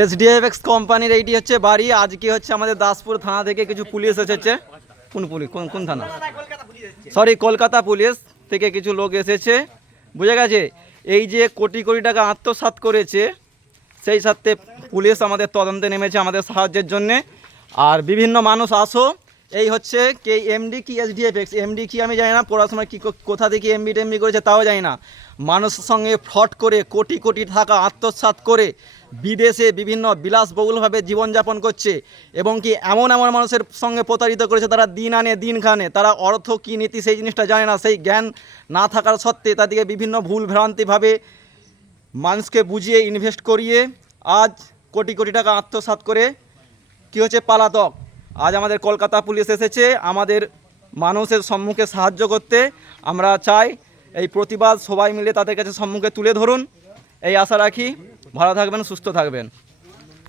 SDFX কোম্পানির এইটি হচ্ছে বাড়ি। আজকে হচ্ছে আমাদের দাসপুর থানা থেকে কিছু পুলিশ এসেছে। কোন পুলিশ, কোন থানা, সরি কলকাতা পুলিশ থেকে কিছু লোক এসেছে, বুঝে গেছে। এই যে কোটি কোটি টাকা আত্মসাৎ করেছে, সেই সাথে পুলিশ আমাদের তদন্তে নেমেছে আমাদের সাহায্যের জন্যে। আর বিভিন্ন মানুষ আসো, এই হচ্ছে কে এমডি কি এসডিএফএক্স, এমডি কি আমি জানি না, পড়াশোনা কি কোথা থেকে এমবি টেমবি করেছে তাও জানি না। মানুষের সঙ্গে ফ্রড করে কোটি কোটি টাকা আত্মসাৎ করে বিদেশে বিভিন্ন বিলাসবহুলভাবে জীবনযাপন করছে, এবং কি এমন এমন মানুষের সঙ্গে প্রতারিত করেছে, তারা দিন আনে দিন খানে, তারা অর্থ কী নীতি সেই জিনিসটা জানে না। সেই জ্ঞান না থাকার সত্ত্বে তাদেরকে বিভিন্ন ভুল ভ্রান্তিভাবে মানুষকে বুঝিয়ে ইনভেস্ট করিয়ে আজ কোটি কোটি টাকা আত্মসাৎ করে কী হচ্ছে পালাতক। আজ আমাদের কলকাতা পুলিশ এসেছে আমাদের মানুষের সম্মুখে সাহায্য করতে। আমরা চাই এই প্রতিবাদ সবাই মিলে তাদের কাছে সম্মুখে তুলে ধরুন, এই আশা রাখি। ভালো থাকবেন, সুস্থ থাকবেন।